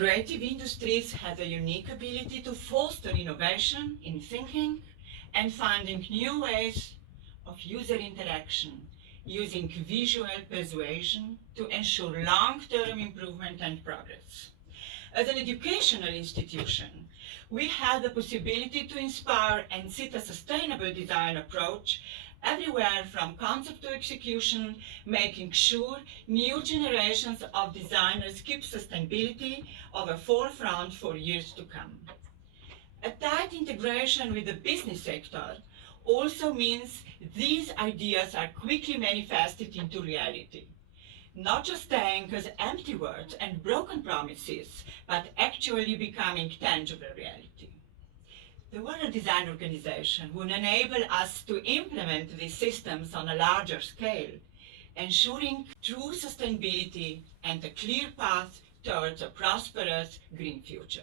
Creative industries have a unique ability to foster innovation in thinking and finding new ways of user interaction, using visual persuasion to ensure long-term improvement and progress. As an educational institution, we have the possibility to inspire and set a sustainable design approach everywhere from concept to execution, making sure new generations of designers keep sustainability at the forefront for years to come. A tight integration with the business sector also means these ideas are quickly manifested into reality, not just staying as empty words and broken promises, but actually becoming tangible reality. The World Design Organization will enable us to implement these systems on a larger scale, ensuring true sustainability and a clear path towards a prosperous green future.